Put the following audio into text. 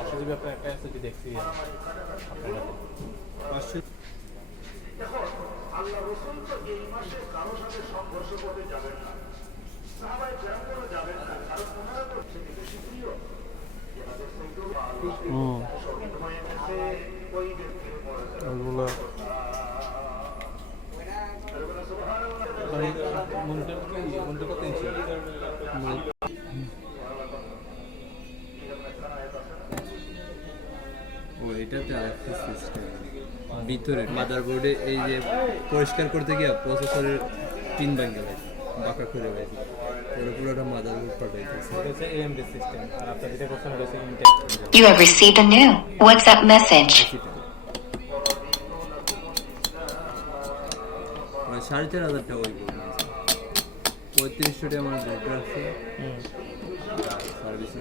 500 GB আপনার একটা SSD দেখছি আপনার কাছে 500 দেখো আল্লাহ রাসূল তো এই মাসে কারো সাথে সংঘর্ষ করতে যাবেন না, সাহাবায়ে কেরামও যাবেন না, কারণ ওনারা তো থেকে বেশি প্রিয় যাদের সাইকেল শহীদ হয়ে গেছে ওই ব্যক্তির ওগুলো মনটা কত ইঞ্চি ও এটাতে আরেকটা সিস্টেম ভিতরে মাদারবোর্ডে এই যে পরিষ্কার করতে গিয়ে প্রসেসরের পিন ভেঙে গেছে বাঁকা করে গেছে ওটা পুরোটা মাদারবোর্ড ফাটাইতেছে এটা হচ্ছে AMD সিস্টেম আর আপনার যেটা করছেন এটা হচ্ছে Intel You have received a new WhatsApp message. মানে 4,500 টাকা ওই 3500 টাকা আমার বোর্ড রাখছে সার্ভিসিং